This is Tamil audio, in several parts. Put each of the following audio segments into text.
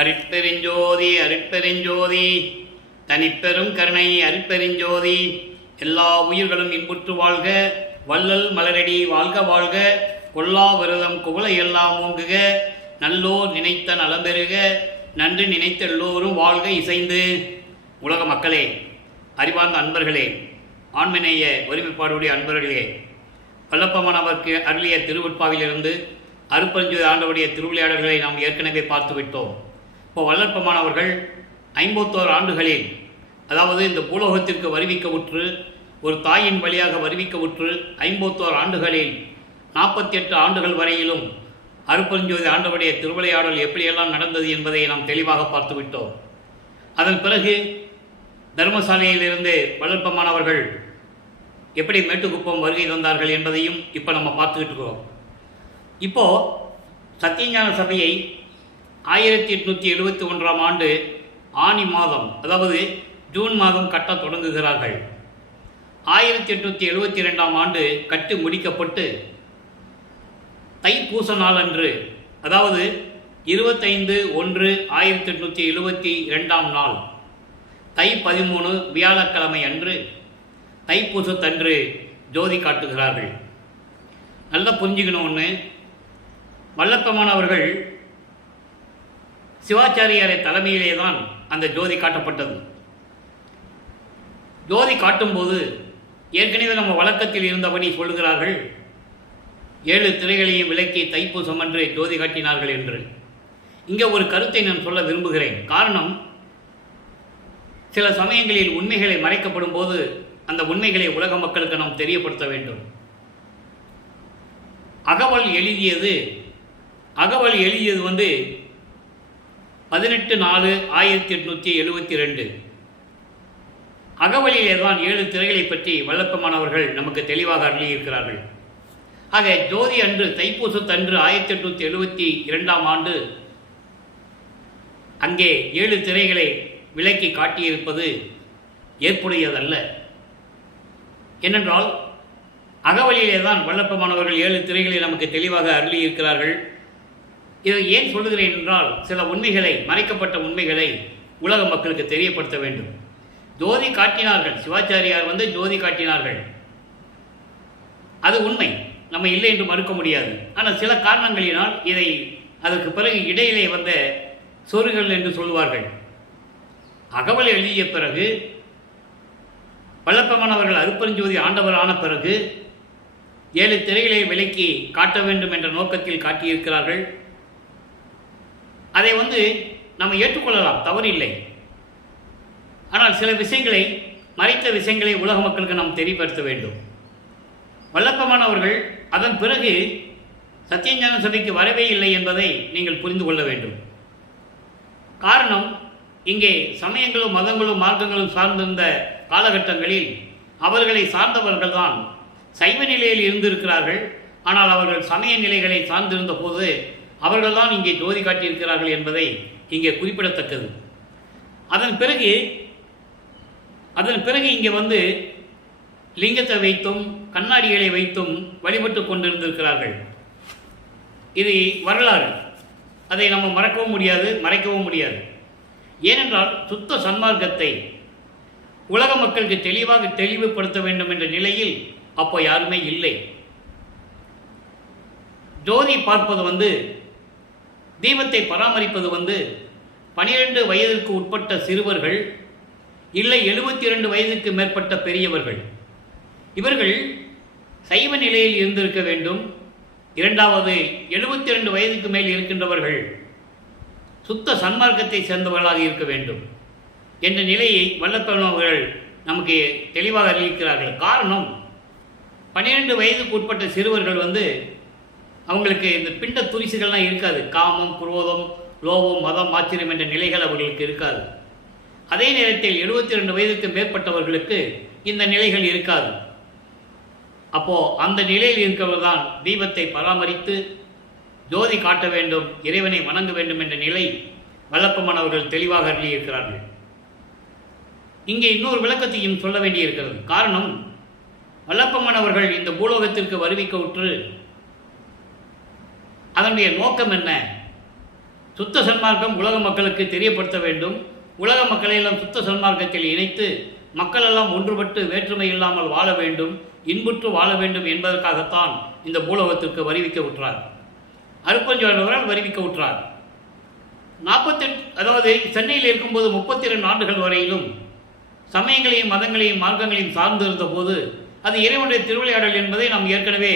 அருட்பெருஞ்சோதி அருட்பெருஞ்சோதி தனிப்பெரும் கருணை அருட்பெருஞ்சோதி. எல்லா உயிர்களும் இன்புற்று வாழ்க, வள்ளல் மலரடி வாழ்க வாழ்க, கொல்லா விரதம் குவளை எல்லாம் ஓங்குக, நல்லோர் நினைத்த நலம்பெறுக, நன்று நினைத்த எல்லோரும் வாழ்க இசைந்து. உலக மக்களே, அறிவார்ந்த அன்பர்களே, ஆண்மநேய ஒருமைப்பாடுடைய அன்பர்களே, வல்லப்பமானவருக்கு அருளிய திருவுட்பாவிலிருந்து அருட்பெருஞ்சோதி ஆண்டவருடைய திருவிளையாடல்களை நாம் ஏற்கனவே பார்த்து விட்டோம். இப்போ வல்லற்பமானவர்கள் 51 ஆண்டுகளில், அதாவது இந்த பூலோகத்திற்கு வருவிக்க உற்று, ஒரு தாயின் வழியாக வருவிக்க உற்று 51 ஆண்டுகளில் 48 ஆண்டுகள் வரையிலும் அருட்பெருஞ்சோதி ஆண்டவருடைய திருவிளையாடல் எப்படியெல்லாம் நடந்தது என்பதை நாம் தெளிவாக பார்த்து விட்டோம். அதன் பிறகு தர்மசாலையிலிருந்து வல்லற்பமானவர்கள் எப்படி மேட்டுக்குப்பம் வருகை தந்தார்கள் என்பதையும் இப்போ நம்ம பார்த்துக்கிட்டு இருக்கிறோம். இப்போது சத்தியஞான சபையை 1871 ஆண்டு ஆனி மாதம், அதாவது ஜூன் மாதம் கட்ட தொடங்குகிறார்கள். 1872 ஆண்டு கட்டி முடிக்கப்பட்டு தைப்பூச நாள் அன்று, அதாவது 25/1/1872 நாள் தை 13 வியாழக்கிழமை அன்று தைப்பூசத்தன்று ஜோதி காட்டுகிறார்கள். நல்லா புரிஞ்சுக்கணும்னு, வல்லப்பமானவர்கள் சிவாச்சாரியாரை தலைமையிலே தான் அந்த ஜோதி காட்டப்பட்டது. ஜோதி காட்டும்போது ஏற்கனவே நம்ம வழக்கத்தில் இருந்தபடி சொல்லுகிறார்கள், 7 திரைகளையும் விலக்கி தைப்பூசம் அன்று ஜோதி காட்டினார்கள் என்று. இங்கே ஒரு கருத்தை நான் சொல்ல விரும்புகிறேன். காரணம், சில சமயங்களில் உண்மைகளை மறைக்கப்படும் போது அந்த உண்மைகளை உலக மக்களுக்கு நாம் தெரியப்படுத்த வேண்டும். அகவல் எழுதியது 18/4/1872. அகவலிலே தான் 7 திரைகளை பற்றி வல்லப்பமானவர்கள் நமக்கு தெளிவாக அருளியிருக்கிறார்கள். ஆக ஜோதி அன்று, தைப்பூசத்தன்று 1872 ஆண்டு அங்கே 7 திரைகளை விலக்கி காட்டியிருப்பது ஏற்புடையதல்ல. ஏனென்றால் அகவலியிலே தான் வல்லப்பமானவர்கள் 7 திரைகளை நமக்கு தெளிவாக அருளியிருக்கிறார்கள். இதை ஏன் சொல்லுகிறேன் என்றால், சில உண்மைகளை, மறைக்கப்பட்ட உண்மைகளை உலக மக்களுக்கு தெரியப்படுத்த வேண்டும். ஜோதி காட்டினார்கள், சிவாச்சாரியார் ஜோதி காட்டினார்கள், அது உண்மை, நம்ம இல்லை என்று மறுக்க முடியாது. ஆனால் சில காரணங்களினால் இதை அதற்கு பிறகு இடையிலே வந்த சொருகள் என்று சொல்லுவார்கள். அகவலை எழுதிய பிறகு, வல்லப்பமானவர்கள் அருட்பெருஞ்சோதி ஆண்டவர் ஆன பிறகு 7 திரைகளை விலக்கி காட்ட வேண்டும் என்ற நோக்கத்தில் காட்டியிருக்கிறார்கள். அதை நம்ம ஏற்றுக்கொள்ளலாம், தவறில்லை. ஆனால் சில விஷயங்களை, மறைத்த விஷயங்களை உலக மக்களுக்கு நாம் தெரியப்படுத்த வேண்டும். வல்லப்பமானவர்கள் அதன் பிறகு சத்தியஞான சபைக்கு வரவே இல்லை என்பதை நீங்கள் புரிந்து கொள்ள வேண்டும். காரணம், இங்கே சமயங்களும் மதங்களும் மார்க்கங்களும் சார்ந்திருந்த காலகட்டங்களில் அவர்களை சார்ந்தவர்கள் தான் சைவ நிலையில் இருந்திருக்கிறார்கள். ஆனால் அவர்கள் சமய நிலைகளை சார்ந்திருந்த போது அவர்கள்தான் இங்கே ஜோதி காட்டியிருக்கிறார்கள் என்பதை இங்கே குறிப்பிடத்தக்கது. அதன் பிறகு இங்கே லிங்கத்தை வைத்தும் கண்ணாடிகளை வைத்தும் வழிபட்டு கொண்டிருந்திருக்கிறார்கள். இது வரலாறு, அதை நம்ம மறக்கவும் முடியாது, மறைக்கவும் முடியாது. ஏனென்றால் சுத்த சன்மார்க்கத்தை உலக மக்களுக்கு தெளிவாக தெளிவுபடுத்த வேண்டும் என்ற நிலையில் அப்போ யாருமே இல்லை. ஜோதி பார்ப்பது, தீபத்தை பராமரிப்பது 12 வயதிற்கு உட்பட்ட சிறுவர்கள், இல்லை 72 வயதுக்கு மேற்பட்ட பெரியவர்கள். இவர்கள் சைவ நிலையில் இருந்திருக்க வேண்டும். இரண்டாவது, 72 வயதுக்கு மேல் இருக்கின்றவர்கள் சுத்த சன்மார்க்கத்தை சேர்ந்தவர்களாக இருக்க வேண்டும் என்ற நிலையை வல்லப்பமானவர்கள் நமக்கு தெளிவாக அறிவிக்கிறார்கள். காரணம், 12 வயதுக்கு உட்பட்ட சிறுவர்கள் அவங்களுக்கு இந்த பிண்ட துரிசுகள்லாம் இருக்காது. காமம், குரோதம், லோபம், மதம், ஆச்சரியம் என்ற நிலைகள் அவர்களுக்கு இருக்காது. அதே நேரத்தில் 72 வயதுக்கு மேற்பட்டவர்களுக்கு இந்த நிலைகள் இருக்காது. அப்போது அந்த நிலையில் இருக்கிறவர் தான் தீபத்தை பராமரித்து ஜோதி காட்ட வேண்டும், இறைவனை வணங்க வேண்டும் என்ற நிலை வல்லப்பமானவர்கள் தெளிவாக அருளியிருக்கிறார்கள். இங்கே இன்னொரு விளக்கத்தையும் சொல்ல வேண்டியிருக்கிறது. காரணம், வல்லப்பமானவர்கள் இந்த பூலோகத்திற்கு வருவிக்க உற்று அதனுடைய நோக்கம் என்ன? சுத்த சன்மார்க்கம் உலக மக்களுக்கு தெரியப்படுத்த வேண்டும். உலக மக்களை எல்லாம் சுத்த சன்மார்க்கத்தில் இணைத்து மக்கள் எல்லாம் ஒன்றுபட்டு வேற்றுமை இல்லாமல் வாழ வேண்டும், இன்புற்று வாழ வேண்டும் என்பதற்காகத்தான் இந்த பூலோகத்திற்கு வருவிக்க விட்டார். அருப்பஞ்சோழர் வருவிக்க விட்டார். 48, அதாவது சென்னையில் இருக்கும்போது 32 ஆண்டுகள் வரையிலும் சமயங்களையும் மதங்களையும் மார்க்கங்களையும் சார்ந்து இருந்த போது அது இறைவனுடைய திருவிளையாடல் என்பதை நாம் ஏற்கனவே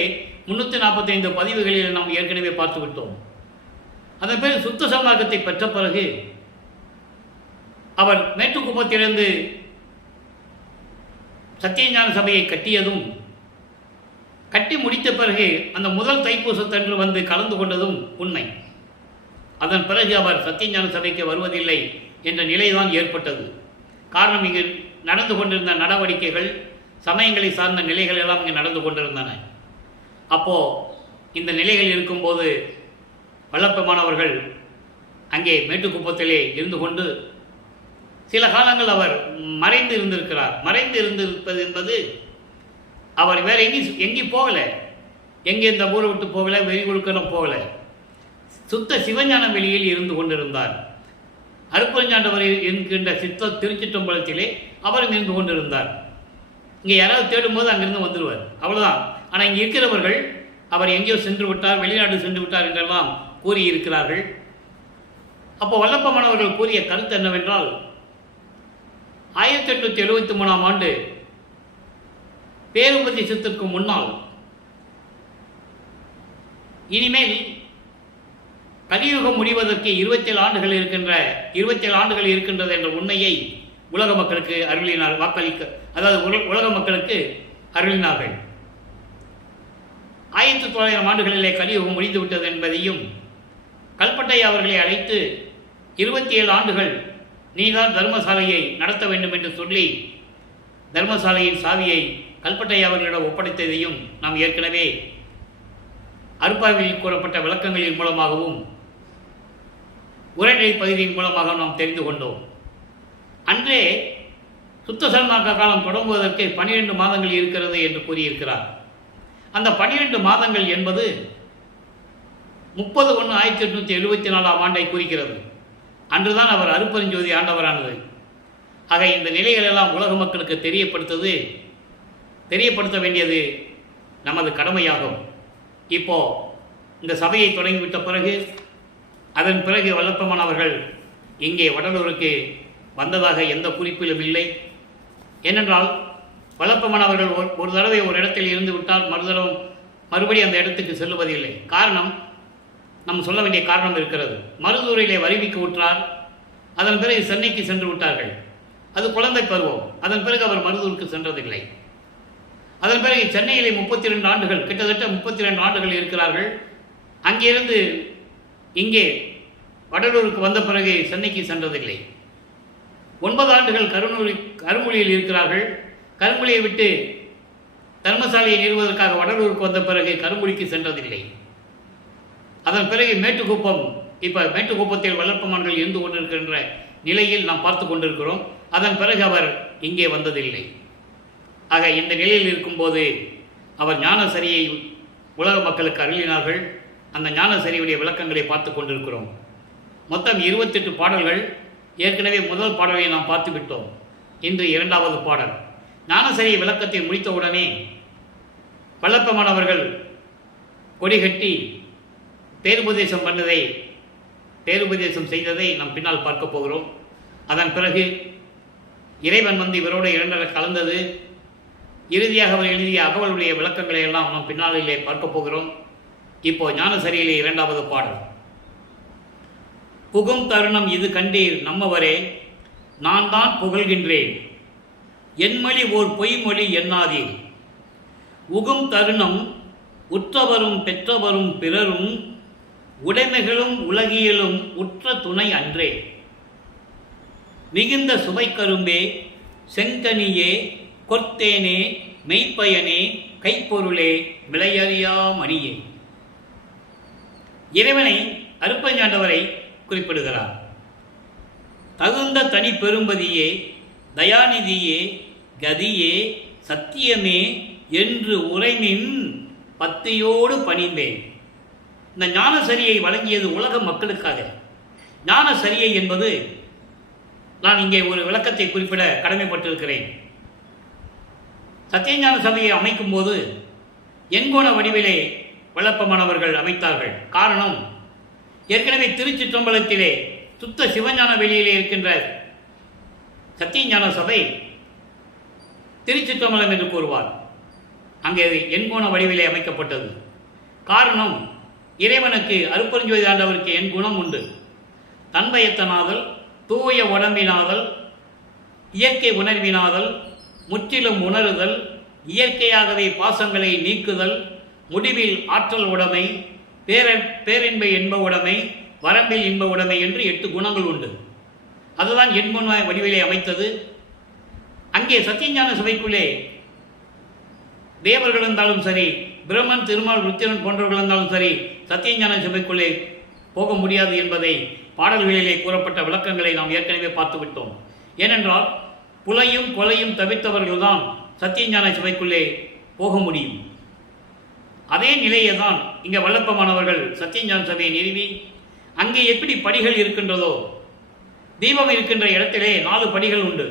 345 பதிவுகளில் நாம் ஏற்கனவே பார்த்து விட்டோம். அதன் பேர் சுத்த சன்மார்க்கத்தை பெற்ற பிறகு அவர் மேட்டுக்குப்பத்திலிருந்து சத்தியஞான சபையை கட்டியதும், கட்டி முடித்த பிறகு அந்த முதல் தைப்பூசத்தன்று வந்து கலந்து கொண்டதும் உண்மை. அதன் பிறகு அவர் சத்தியஞான சபைக்கு வருவதில்லை என்ற நிலைதான் ஏற்பட்டது. காரணம், இங்கு நடந்து கொண்டிருந்த நடவடிக்கைகள், சமயங்களை சார்ந்த நிலைகள் எல்லாம் இங்கே நடந்து கொண்டிருந்தன. அப்போது இந்த நிலைகள் இருக்கும்போது வல்லப்பமானவர்கள் அங்கே மேட்டுக்குப்பத்திலே இருந்து கொண்டு சில காலங்கள் அவர் மறைந்து இருந்திருக்கிறார். மறைந்து இருந்திருப்பது என்பது அவர் வேறு எங்கேயும் போகலை, எங்கே இந்த ஊரை விட்டு போகலை, வெறிகுழுக்கெல்லாம் போகலை. சுத்த சிவஞான வெளியில் இருந்து கொண்டிருந்தார். அருப்பஞ்சாண்டவர் என்கின்ற திருச்சிற்றம்பலத்திலே அவரும் இருந்து கொண்டிருந்தார். இங்கே யாராவது தேடும்போது அங்கிருந்து வந்துடுவார், அவ்வளோதான். ஆனால் இங்கே இருக்கிறவர்கள் அவர் எங்கேயோ சென்று விட்டார், வெளிநாடு சென்று விட்டார் என்றெல்லாம் கூறியிருக்கிறார்கள். அப்போ வல்லப்பமானவர்கள் கூறிய கருத்து என்னவென்றால், 1873ஆம் ஆண்டு பேருபதேசத்திற்கு முன்னால் இனிமேல் கலியுகம் முடிவதற்கு 27 ஆண்டுகள் இருக்கின்றது என்ற உண்மையை உலக மக்களுக்கு அருளினார். அதாவது உலக மக்களுக்கு அருளினார்கள். 1900 ஆண்டுகளிலே கலியுகம் முடிந்துவிட்டது என்பதையும், கல்பட்டையா அவர்களை அழைத்து 27 ஆண்டுகள் நீதான் தர்மசாலையை நடத்த வேண்டும் என்று சொல்லி தர்மசாலையின் சாவியை கல்பட்டையா அவர்களிடம் ஒப்படைத்ததையும் நாம் ஏற்கனவே அருப்பாவில் கூறப்பட்ட விளக்கங்களின் மூலமாகவும் உரைநடை பகுதியின் மூலமாக நாம் தெரிந்து கொண்டோம். அன்றே சுத்த சன்மார்க்க காலம் தொடங்குவதற்கு 12 மாதங்கள் இருக்கிறது என்று கூறியிருக்கிறார். அந்த 12 மாதங்கள் என்பது 30/1/1874ஆம் ஆண்டை குறிக்கிறது. அன்றுதான் அவர் அருப்பெருஞ்சோதி ஆண்டவரானது. ஆக இந்த நிலைகள் எல்லாம் உலக மக்களுக்கு தெரியப்படுத்த வேண்டியது நமது கடமையாகும். இப்போ இந்த சபையை தொடங்கிவிட்ட பிறகு, அதன் பிறகு வல்லப்பமானவர்கள் இங்கே வடலூருக்கு வந்ததாக எந்த குறிப்பிலும் இல்லை. ஏனென்றால் வல்லப்பமானவர்கள் ஒரு தடவை ஒரு இடத்தில் இருந்து விட்டால் மறுபடி அந்த இடத்துக்கு செல்லுவதில்லை. காரணம், நம்ம சொல்ல வேண்டிய காரணம் இருக்கிறது. மருதூரிலே வருவிக்க விட்டார், அதன் பிறகு சென்னைக்கு சென்று விட்டார்கள். அது குழந்தை பருவம். அதன் பிறகு அவர் மருதூருக்கு சென்றதில்லை. அதன் பிறகு சென்னையிலே 32 ஆண்டுகள், கிட்டத்தட்ட 32 ஆண்டுகள் இருக்கிறார்கள். அங்கிருந்து இங்கே வடலூருக்கு வந்த பிறகு சென்னைக்கு சென்றதில்லை. 9 ஆண்டுகள் கருமொழியில் இருக்கிறார்கள். கருமொழியை விட்டு தர்மசாலையை நிறுவுவதற்காக வடலூருக்கு வந்த பிறகு கருமொழிக்கு சென்றதில்லை. அதன் பிறகு மேட்டுக்குப்பத்தில் வல்லப்பமான்கள் இருந்து கொண்டிருக்கின்ற நிலையில் நாம் பார்த்து கொண்டிருக்கிறோம். அதன் பிறகு அவர் இங்கே வந்ததில்லை. ஆக இந்த நிலையில் இருக்கும்போது அவர் ஞானசரியை உலக மக்களுக்கு அருளினார்கள். அந்த ஞானசரியுடைய விளக்கங்களை பார்த்து கொண்டிருக்கிறோம். மொத்தம் 28 பாடல்கள். ஏற்கனவே முதல் பாடலை நாம் பார்த்து விட்டோம். இன்று 2வது பாடல். ஞானசரி விளக்கத்தை முடித்தவுடனே வல்லப்பமானவர்கள் கொடிகட்டி பேருபதேசம் செய்ததை நாம் பின்னால் பார்க்க போகிறோம். அதன் பிறகு இறைவன் வந்து இவரோடு 2 கலந்தது, இறுதியாக அவர் எழுதிய அகவலுடைய விளக்கங்களை எல்லாம் நாம் பின்னாளிலே பார்க்க போகிறோம். இப்போ ஞானசரியிலே 2வது பாடல். புகும் தருணம் இது கண்டீர் நம்மவரே, நான் தான் புகழ்கின்றேன், என்மொழி ஓர் பொய்மொழி எண்ணாதீர். உகும் தருணம் உற்றவரும் பெற்றவரும் பிறரும் உடைமைகளும் உலகியலும் உற்ற துணை அன்றே. மிகுந்த சுவைக்கரும்பே, செங்கனியே, கொர்த்தேனே, மெய்ப்பயனே, கைப்பொருளே, விளையறியா மணியே. இறைவனை அருப்பஞ்சாண்டவரை குறிப்பிடுகிறார். தகுந்த தனி பெரும்பதியே, தயாநிதியே, கதியே, சத்தியமே என்று உரைமின் பத்தியோடு பணிந்தேன். இந்த ஞானசரியை வழங்கியது உலக மக்களுக்காக. ஞான சரியை என்பது நான் இங்கே ஒரு விளக்கத்தை குறிப்பிட கடமைப்பட்டிருக்கிறேன். சத்தியஞான சபையை அமைக்கும் போது எண்கோண வடிவிலே வல்லப்பமானவர்கள் அமைத்தார்கள். காரணம், ஏற்கனவே திருச்சிற்றம்பலத்திலே சுத்த சிவஞான வெளியிலே இருக்கின்ற சத்தியஞான சபை திருச்சிற்றம்பலம் என்று கூறுவார். அங்கே எண்கோண வடிவிலே அமைக்கப்பட்டது. காரணம், இறைவனுக்கு அருப்பெருஞ்சோதி ஆண்டவருக்கு எண்குணம் உண்டு. தன்வயத்தனாதல், தூய உடம்பினாதல், இயற்கை உணர்வினாதல், முற்றிலும் உணருதல், இயற்கையாகவே பாசங்களை நீக்குதல், முடிவில் ஆற்றல் உடைமை, பேரின்ப இன்ப உடைமை, வரம்பில் இன்ப உடைமை என்று 8 குணங்கள் உண்டு. அதுதான் எண்குண வடிவிலே அமைத்தது. அங்கே சத்தியஞான சபைக்குள்ளே தேவர்கள் இருந்தாலும் சரி, பிரம்மன், திருமால், ருத்திரன் போன்றவர்கள் இருந்தாலும் சரி, சத்தியஞான சபைக்குள்ளே போக முடியாது என்பதை பாடல்களிலே கூறப்பட்ட விளக்கங்களை நாம் ஏற்கனவே பார்த்துவிட்டோம். ஏனென்றால் புலையும் கொலையும் தவிர்த்தவர்கள்தான் சத்தியஞான சபைக்குள்ளே போக முடியும். அதே நிலையை தான் இங்கே வல்லப்பமானவர்கள் சத்தியஞான சபையை நிறுவி, அங்கே எப்படி படிகள் இருக்கின்றதோ, தீபம் இருக்கின்ற இடத்திலே 4 படிகள் உண்டு.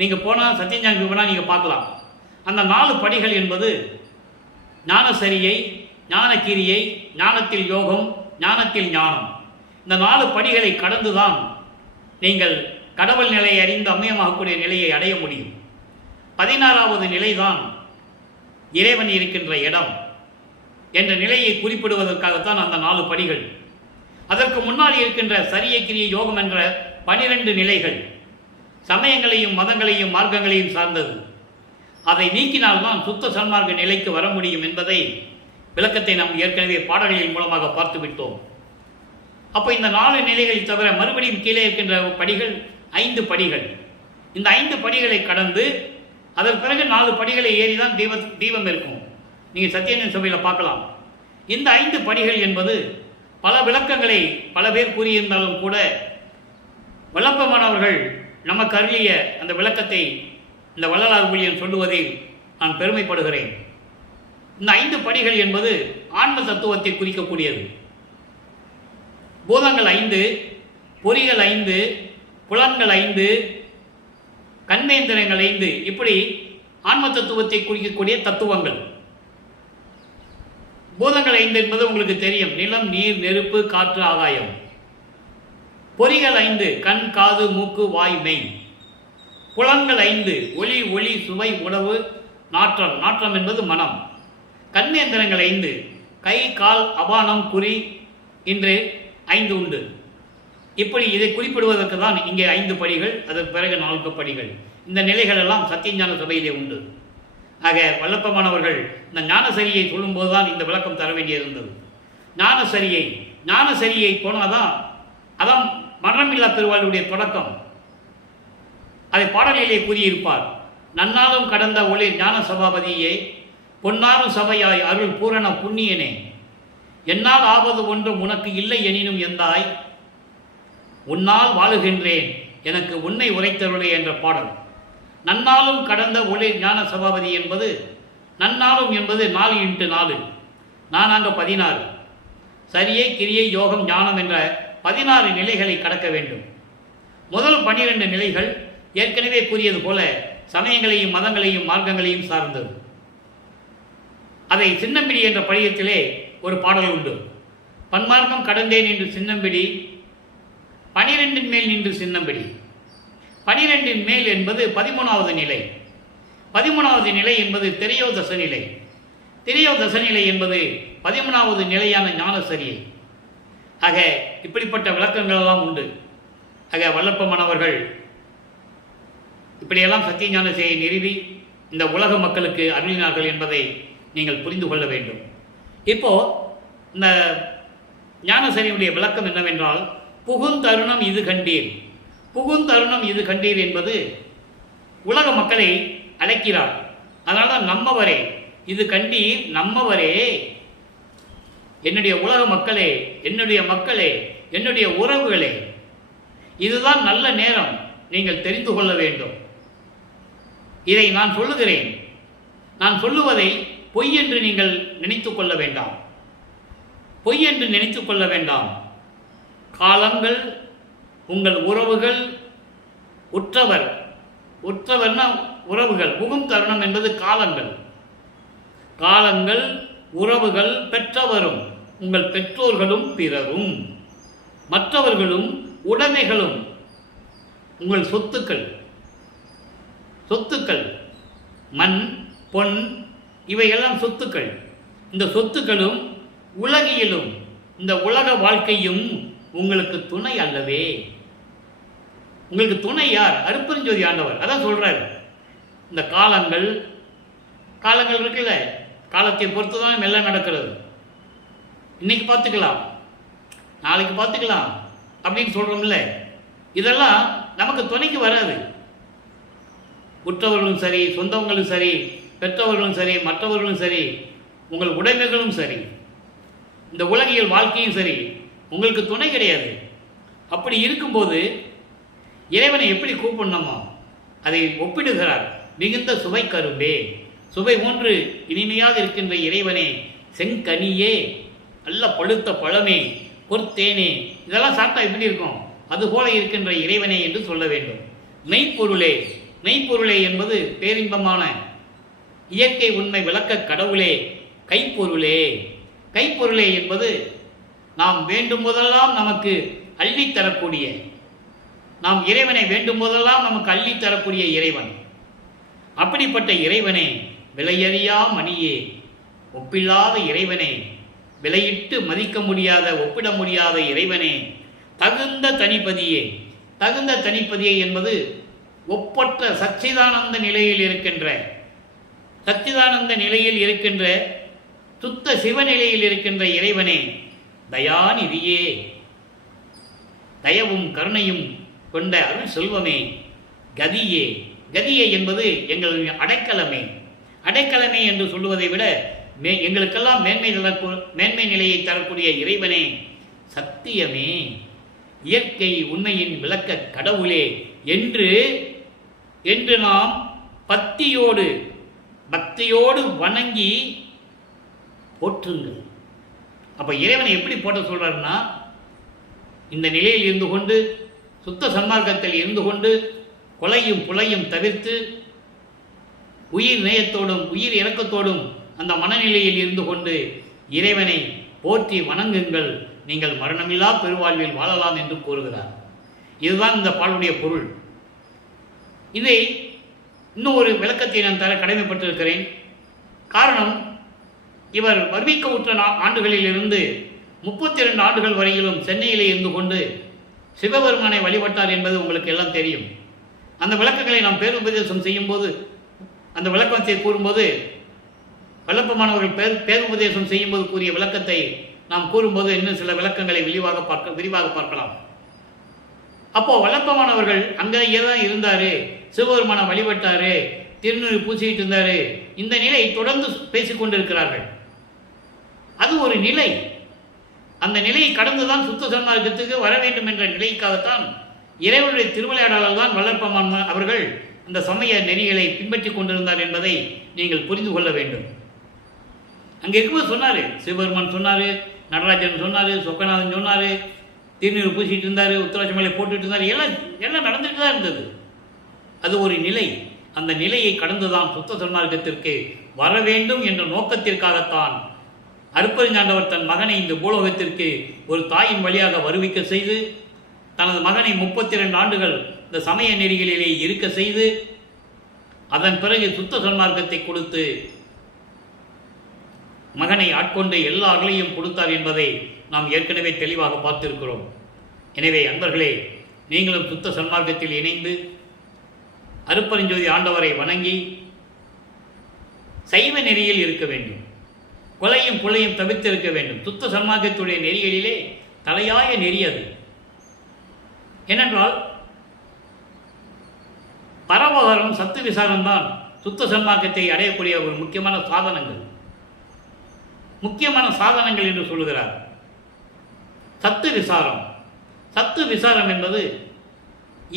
நீங்கள் போனால் சத்தியஞான போனால் நீங்கள் பார்க்கலாம். அந்த 4 படிகள் என்பது ஞானசரியை, ஞானகிரியை, ஞானத்தில் யோகம், ஞானத்தில் ஞானம். இந்த 4 படிகளை கடந்துதான் நீங்கள் கடவுள் நிலையை அறிந்து அம்மியமாகக்கூடிய நிலையை அடைய முடியும். 16வது நிலைதான் இறைவன் இருக்கின்ற இடம் என்ற நிலையை குறிப்பிடுவதற்காகத்தான் அந்த 4 படிகள். அதற்கு முன்னால் இருக்கின்ற சரியை கிரியை யோகம் என்ற 12 நிலைகள் சமயங்களையும் மதங்களையும் மார்க்கங்களையும் சார்ந்தது. அதை நீக்கினால்தான் சுத்த சன்மார்க்க நிலைக்கு வர முடியும் என்பதை விளக்கத்தை நாம் ஏற்கனவே பாடல்களின் மூலமாக பார்த்து விட்டோம். அப்போ இந்த 4 நிலைகளை தவிர மறுபடியும் கீழே இருக்கின்ற படிகள் 5 படிகள். இந்த 5 படிகளை கடந்து அதற்கு பிறகு 4 படிகளை ஏறிதான் தீபம் இருக்கும். நீங்கள் சத்தியஞான சபையில் பார்க்கலாம். இந்த 5 படிகள் என்பது பல விளக்கங்களை பல பேர் கூறியிருந்தாலும் கூட வல்லப்பமானவர்கள் நமக்கு அருளிய அந்த விளக்கத்தை இந்த வள்ளலார் ஊழியன் சொல்லுவதில் நான் பெருமைப்படுகிறேன். இந்த 5 படிகள் என்பது ஆன்ம தத்துவத்தை குறிக்கக்கூடியது. பூதங்கள் 5, பொறிகள் 5, புலன்கள் 5, கண்மேந்திரங்கள் 5, இப்படி ஆன்ம தத்துவத்தை குறிக்கக்கூடிய தத்துவங்கள். பூதங்கள் 5 என்பது உங்களுக்கு தெரியும். நிலம், நீர், நெருப்பு, காற்று, ஆகாயம். பொறிகள் 5, கண், காது, மூக்கு, வாய், மெய். புலன்கள் 5, ஒளி, சுவை, உணவு, நாற்றம். நாற்றம் என்பது மனம். கண்மேந்திரங்கள் 5, கை, கால், அபானம், குறி என்று 5 உண்டு. இப்படி இதை குறிப்பிடுவதற்கு தான் இங்கே 5 படிகள், அதற்கு பிறகு 4 படிகள். இந்த நிலைகள் எல்லாம் சத்தியஞான சபையிலே உண்டு. ஆக வல்லப்பமானவர்கள் இந்த ஞானசரியை சொல்லும்போது தான் இந்த விளக்கம் தர வேண்டியிருந்தது. ஞானசரியை போனாதான் அதான் மரணமில்லா பெருவாளுடைய தொடக்கம். அதை பாடலிலே கூறியிருப்பார். நன்னாலும் கடந்த ஒளி ஞான சபாபதியே, பொன்னாரும் சபையாய் அருள் பூரண புண்ணியனே, என்னால் ஆவது ஒன்றும் உனக்கு இல்லை எனினும் எந்தாய், உன்னால் வாழுகின்றேன் எனக்கு உன்னை உரைத்தருளே என்ற பாடல். நன்னாலும் கடந்த ஒளி ஞான சபாபதி என்பது, நன்னாலும் என்பது 4x4, 4 16. சரியை கிரியை யோகம் ஞானம் என்ற 16 நிலைகளை கடக்க வேண்டும். முதல் 12 நிலைகள் ஏற்கனவே கூறியது போல சமயங்களையும் மதங்களையும் மார்க்கங்களையும் சார்ந்தது. அதை சின்னம்பிடி என்ற படியத்திலே ஒரு பாடல் உண்டு. பன்மார்க்கம் கடந்தேன் என்று சின்னம்பிடி, 12 மேல் நின்று சின்னம்பிடி. 12 மேல் என்பது 13வது நிலை. 13வது நிலை என்பது திரையோதச நிலை. திரையோதச நிலை என்பது 13வது நிலையான ஞானசரியை. ஆக இப்படிப்பட்ட விளக்கங்கள் எல்லாம் உண்டு. ஆக வல்லப்பமானவர்கள் இப்படியெல்லாம் சத்தியஞான சபையை நிறுவி இந்த உலக மக்களுக்கு அருளினார்கள் என்பதை நீங்கள் புரிந்து கொள்ள வேண்டும். இப்போ இந்த ஞானசரியுடைய விளக்கம் என்னவென்றால், புகுந்தருணம் இது கண்டீர். புகுந்தருணம் இது கண்டீர் என்பது உலக மக்களை அழைக்கிறார். அதனால தான் நம்மவரே இது கண்டீர், நம்மவரே, என்னுடைய உலக மக்களே, என்னுடைய மக்களே, என்னுடைய உறவுகளே, இதுதான் நல்ல நேரம், நீங்கள் தெரிந்து கொள்ள வேண்டும். இதை நான் சொல்லுகிறேன். நான் சொல்லுவதை பொய் என்று நீங்கள் நினைத்து கொள்ள வேண்டாம். பொய் என்று நினைத்து கொள்ள வேண்டாம். காலங்கள், உங்கள் உறவுகள், உற்றவர்னா உறவுகள், புகும் தருணம் என்பது காலங்கள். காலங்கள், உறவுகள், பெற்றவரும், உங்கள் பெற்றோர்களும், பிறரும், மற்றவர்களும், உடைமைகளும், உங்கள் சொத்துக்கள், மண், பொன், இவையெல்லாம் சொத்துக்கள். இந்த சொத்துக்களும் உலகியலும், இந்த உலக வாழ்க்கையும் உங்களுக்கு துணை அல்லவே. உங்களுக்கு துணை யார்? அருட்பெருஞ்சோதி ஆண்டவர். அதான் சொல்றாரு. இந்த காலங்கள் இருக்குல்ல, காலத்தை பொறுத்து தான் எல்லாம் நடக்கிறது. இன்னைக்கு பார்த்துக்கலாம், நாளைக்கு பார்த்துக்கலாம் அப்படின்னு சொல்றோம்ல, இதெல்லாம் நமக்கு துணைக்கு வராது. உற்றவர்களும் சரி, சொந்தவங்களும் சரி, பெற்றவர்களும் சரி, மற்றவர்களும் சரி, உங்கள் உடைமைகளும் சரி, இந்த உலகியல் வாழ்க்கையும் சரி, உங்களுக்கு துணை கிடையாது. அப்படி இருக்கும்போது இறைவனை எப்படி கூப்பிடணுமோ அதை ஒப்பிடுகிறார். மிகுந்த சுவை கரும்பே, சுவை ஒன்று இனிமையாக இருக்கின்ற இறைவனே, செங்கனியே, நல்ல பழுத்த பழமே, பொற்தேனே, இதெல்லாம் சாப்பிட்டா எப்படி இருக்கும்? அதுபோல இருக்கின்ற இறைவனே என்று சொல்ல வேண்டும். மெய்ப்பொருளே, மெய்ப்பொருளே என்பது பேரின்பமான இயற்கை உண்மை விளக்க கடவுளே. கைப்பொருளே என்பது நாம் வேண்டும் போதெல்லாம் நமக்கு அள்ளித்தரக்கூடிய, நாம் இறைவனை வேண்டும் போதெல்லாம் நமக்கு அள்ளித்தரக்கூடிய இறைவன். அப்படிப்பட்ட இறைவனே, விலையறியா மணியே, ஒப்பில்லாத இறைவனே, விலையிட்டு மதிக்க முடியாத, ஒப்பிட முடியாத இறைவனே, தகுந்த தனிப்பதியே. தகுந்த தனிப்பதியே என்பது ஒப்பற்ற சச்சிதானந்த நிலையில் இருக்கின்ற சுத்த சிவநிலையில் இருக்கின்ற இறைவனே, தயாநிதியே, தயவும் கருணையும் கொண்ட அருள் செல்வமே, கதியே என்பது எங்களுடைய அடைக்கலமே என்று சொல்லுவதை விட எங்களுக்கெல்லாம் மேன்மை நிலையை தரக்கூடிய இறைவனே, சத்தியமே, இயற்கை உண்மையின் விளக்க கடவுளே என்று நாம் பக்தியோடு வணங்கி போற்றுங்கள். அப்ப இறைவனை எப்படி போட்ட சொல்றாருன்னா, இந்த நிலையில் இருந்து கொண்டு, சுத்த சன்மார்க்கத்தில் இருந்து கொண்டு, கொலையும் புலையும் தவிர்த்து, உயிர் நேயத்தோடும் உயிர் இறக்கத்தோடும் அந்த மனநிலையில் இருந்து கொண்டு இறைவனை போற்றி வணங்குங்கள், நீங்கள் மரணமில்லா பெருவாழ்வில் வாழலாம் என்று கூறுகிறார். இதுதான் இந்த பாடலுடைய பொருள். இதை இன்னும் ஒரு விளக்கத்தை நான் தர கடமைப்பட்டிருக்கிறேன். காரணம், இவர் வருவிக்க உற்ற ஆண்டுகளில் இருந்து 32 ஆண்டுகள் வரையிலும் சென்னையிலே இருந்து கொண்டு சிவபெருமானை வழிபட்டார் என்பது உங்களுக்கு எல்லாம் தெரியும். அந்த விளக்கங்களை நாம் பேருபதேசம் செய்யும் போது, அந்த விளக்கத்தை கூறும்போது, வல்லப்பமானவர்கள் பேருபதேசம் செய்யும் போது கூறிய விளக்கத்தை நாம் கூறும்போது இன்னும் சில விளக்கங்களை விரிவாக பார்க்கலாம். அப்போ வல்லப்பமானவர்கள் அங்கேயே தான் இருந்தாரு, சிவபெருமானை வழிபட்டாரு, திருநூறு பூசிக்கிட்டு இருந்தாரு. இந்த நிலை தொடர்ந்து பேசிக்கொண்டிருக்கிறார்கள். அது ஒரு நிலை. அந்த நிலையை கடந்துதான் சுத்த சன்மார்க்கத்துக்கு வர வேண்டும் என்ற நிலைக்காகத்தான் இறைவனுடைய திருவிளையாடலால் தான் வல்லப்பமான் அவர்கள் அந்த சமய நெறிகளை பின்பற்றி கொண்டிருந்தார் என்பதை நீங்கள் புரிந்து கொள்ள வேண்டும். அங்கே இருக்கும்போது சொன்னார், சிவபெருமான் சொன்னார், நடராஜன் சொன்னார், சொக்கநாதன் சொன்னார், திருநீர் பூசிட்டு இருந்தார், உத்தராட்சமலை போட்டுட்டு இருந்தார், எல்லாம் நடந்துட்டு தான் இருந்தது. அது ஒரு நிலை. அந்த நிலையை கடந்துதான் சுத்த சன்மார்க்கத்திற்கு வர வேண்டும் என்ற நோக்கத்திற்காகத்தான் அருட்பெருஞ்சாண்டவர் தன் மகனை இந்த பூலோகத்திற்கு ஒரு தாயின் வழியாக வருவிக்க செய்து, தனது மகனை 32 ஆண்டுகள் இந்த சமய நெறிகளிலே இருக்க செய்து, அதன் பிறகு சுத்த சன்மார்க்கத்தை கொடுத்து மகனை ஆட்கொண்டு எல்லா அகலையும் கொடுத்தார் என்பதை நாம் ஏற்கனவே தெளிவாக பார்த்திருக்கிறோம். எனவே அன்பர்களே, நீங்களும் சுத்த சன்மார்க்கத்தில் இணைந்து அருட்பெருஞ்சோதி ஆண்டவரை வணங்கி சைவ நெறியில் இருக்க வேண்டும். கொலையும் புலையும் தவிர்த்து இருக்க வேண்டும். சுத்த சன்மார்க்கத்துடைய நெறிகளிலே தலையாய நெறி அது. ஏனென்றால் பரவகாரம், சத்து விசாரம்தான் சுத்த சன்மார்க்கத்தை அடையக்கூடிய ஒரு முக்கியமான சாதனங்கள் என்று சொல்லுகிறார். சத்து விசாரம் என்பது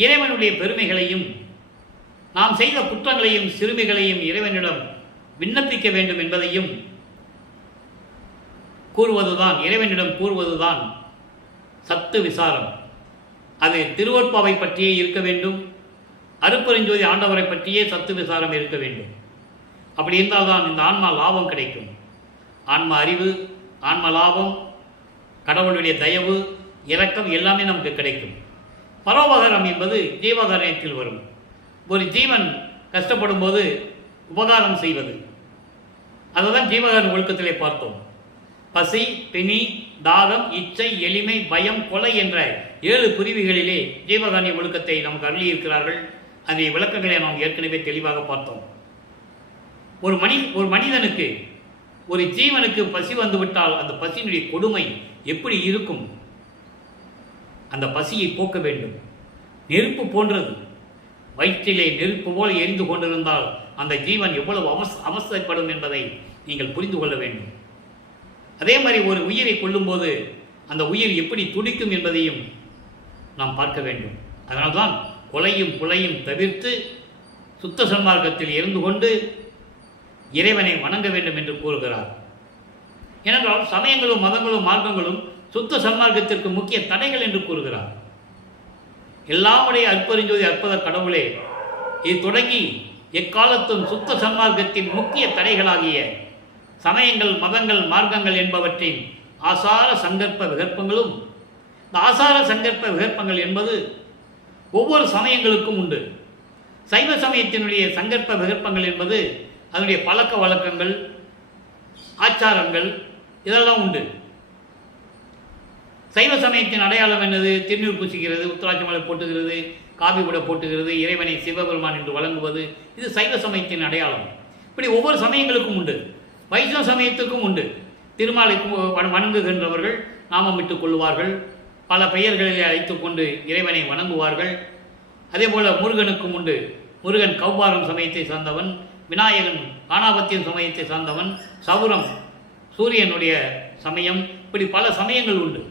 இறைவனுடைய பெருமைகளையும் நாம் செய்த குற்றங்களையும் சிறுமைகளையும் இறைவனிடம் விண்ணப்பிக்க வேண்டும் என்பதையும் கூறுவதுதான், இறைவனிடம் கூறுவதுதான் சத்து விசாரம் அது திருவொற்பாவை பற்றியே இருக்க வேண்டும். அருட்பெருஞ்சோதி ஆண்டவரை பற்றியே சத்து விசாரம் இருக்க வேண்டும். அப்படி இருந்தால்தான் இந்த ஆன்மா லாபம் கிடைக்கும். ஆன்ம அறிவு, ஆன்ம லாபம், கடவுளுடைய தயவு, இரக்கம் எல்லாமே நமக்கு கிடைக்கும். பரோபகாரம் என்பது ஜீவகாரியத்தில் வரும். ஒரு ஜீவன் கஷ்டப்படும் போது உபகாரம் செய்வது, அதுதான் ஜீவகார ஒழுக்கத்திலே பார்த்தோம். பசி, பிணி, தாகம், இச்சை, எளிமை, பயம், கொலை என்ற 7 பிரிவுகளிலே ஜீவகாரிய ஒழுக்கத்தை நமக்கு அருளியிருக்கிறார்கள். அந்த விளக்கங்களை நாம் ஏற்கனவே தெளிவாக பார்த்தோம். ஒரு மனிதனுக்கு, ஒரு ஜீவனுக்கு பசி வந்துவிட்டால் அந்த பசியினுடைய கொடுமை எப்படி இருக்கும்? அந்த பசியை போக்க வேண்டும். நெருப்பு போன்றது. வயிற்றிலே நெருப்பு போல் எரிந்து கொண்டிருந்தால் அந்த ஜீவன் எவ்வளவு அவஸ்தைப்படும் என்பதை நீங்கள் புரிந்து கொள்ள வேண்டும். அதே மாதிரி ஒரு உயிரை கொல்லும்போது அந்த உயிர் எப்படி துடிக்கும் என்பதையும் நாம் பார்க்க வேண்டும். அதனால்தான் கொலையும் புலையும் தவிர்த்து சுத்த சன்மார்க்கத்தில் இருந்து கொண்டு இறைவனை வணங்க வேண்டும் என்று கூறுகிறார். ஏனென்றால் சமயங்களும் மதங்களும் மார்க்கங்களும் சுத்த சன்மார்க்கத்திற்கு முக்கிய தடைகள் என்று கூறுகிறார். எல்லாமுடைய அற்பெருஞ்சோதி அற்புத கடவுளே, இது தொடங்கி எக்காலத்தும் சுத்த சன்மார்க்கத்தின் முக்கிய தடைகளாகிய சமயங்கள், மதங்கள், மார்க்கங்கள் என்பவற்றின் ஆசார சங்கற்ப விகற்பங்களும், இந்த ஆசார சங்கற்ப விகற்பங்கள் என்பது ஒவ்வொரு சமயங்களுக்கும் உண்டு. சைவ சமயத்தினுடைய சங்கற்ப விகற்பங்கள் என்பது அதனுடைய பழக்க வழக்கங்கள், ஆச்சாரங்கள் இதெல்லாம் உண்டு. சைவ சமயத்தின் அடையாளம் என்னது? திருநீர் பூசிக்கிறது, உத்தராட்சி மலை போட்டுகிறது, காபி கூட போட்டுகிறது, இறைவனை சிவபெருமான் என்று வழங்குவது, இது சைவ சமயத்தின் அடையாளம். இப்படி ஒவ்வொரு சமயங்களுக்கும் உண்டு. வைஷ்ணவ சமயத்துக்கும் உண்டு. திருமாலை வணங்குகின்றவர்கள் நாமம் விட்டுக் கொள்வார்கள், பல பெயர்களிலே அழைத்துக் கொண்டு இறைவனை வணங்குவார்கள். அதே போல முருகனுக்கும் உண்டு. முருகன் கௌபாரம் சமயத்தை சார்ந்தவன், விநாயகன் காணாபத்தியம் சமயத்தை சார்ந்தவன், சௌரம் சூரியனுடைய சமயம், இப்படி பல சமயங்கள் உண்டு,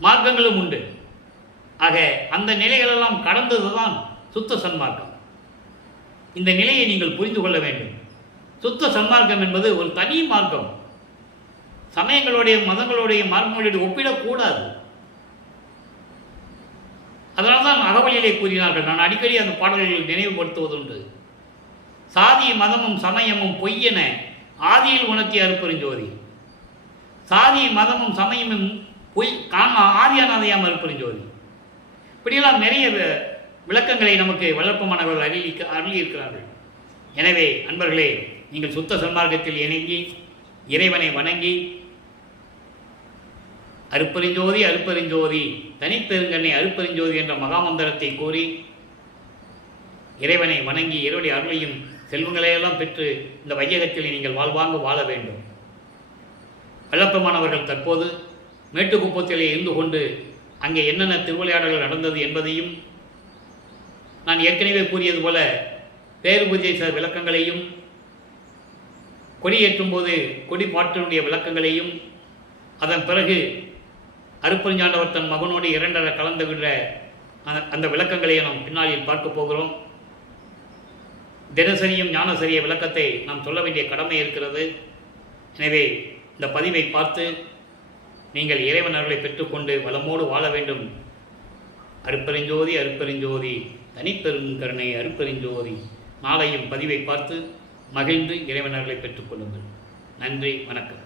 மார்க்கங்களும் உண்டு. ஆக அந்த நிலைகளெல்லாம் கடந்ததுதான் சுத்த சன்மார்க்கம். இந்த நிலையை நீங்கள் புரிந்து கொள்ள வேண்டும். சுத்த சன்மார்க்கம் என்பது ஒரு தனி மார்க்கம். சமயங்களுடைய, மதங்களுடைய, மார்க்கங்களுடைய ஒப்பிடக்கூடாது. அதனால்தான் அகவலியிலே கூறினார்கள். நான் அடிக்கடி அந்த பாடல்களில் நினைவுபடுத்துவதுண்டு. சாதி மதமும் சமயமும் பொய்யென ஆதியில் உணர்த்திய அருட்பெருஞ்சோதி. சாதி மதமும் சமயமும் பொய் ஆதியானதையாம் அருட்பெருஞ்சோதி. இப்படியெல்லாம் நிறைய விளக்கங்களை நமக்கு வளர்ப்பமானவர்கள் அருளியிருக்கிறார்கள். எனவே அன்பர்களே, நீங்கள் சுத்த சன்மார்க்கத்தில் இணங்கி இறைவனை வணங்கி அருட்பெருஞ்சோதி அருட்பெருஞ்சோதி தனிப்பெருங்கண்ணை அருட்பெருஞ்சோதி என்ற மகாமந்திரத்தை கூறி இறைவனை வணங்கி இறைவனுடைய அருளையும் செல்வங்களையெல்லாம் பெற்று இந்த வையகத்தில் நீங்கள் வாழ்வாங்க வாழ வேண்டும். வல்லப்பமானவர்கள் தற்போது மேட்டுக்குப்பத்திலே இருந்து கொண்டு அங்கே என்னென்ன திருவிளையாடல்கள் நடந்தது என்பதையும், நான் ஏற்கனவே கூறியது போல பேரு பூஜை விளக்கங்களையும், கொடியேற்றும் போது கொடி பாட்டினுடைய விளக்கங்களையும், அதன் பிறகு அருட்பெருஞ்சாண்டவர் தன் மகனோடு 2 கலந்து விடுற அந்த விளக்கங்களையும் நாம் பின்னாளில் பார்க்க போகிறோம். தினசரியும் ஞானசரிய விளக்கத்தை நாம் சொல்ல வேண்டிய கடமை இருக்கிறது. எனவே இந்த பதிவை பார்த்து நீங்கள் இறைவன் அருளை பெற்றுக்கொண்டு வளமோடு வாழ வேண்டும். அருட்பெருஞ்சோதி அருட்பெருஞ்சோதி தனிப்பெருங்கருணை அருட்பெருஞ்சோதி. நாளையும் பதிவை பார்த்து மகிழ்ந்து இறைவன் அருளை பெற்றுக்கொள்ளுங்கள். நன்றி, வணக்கம்.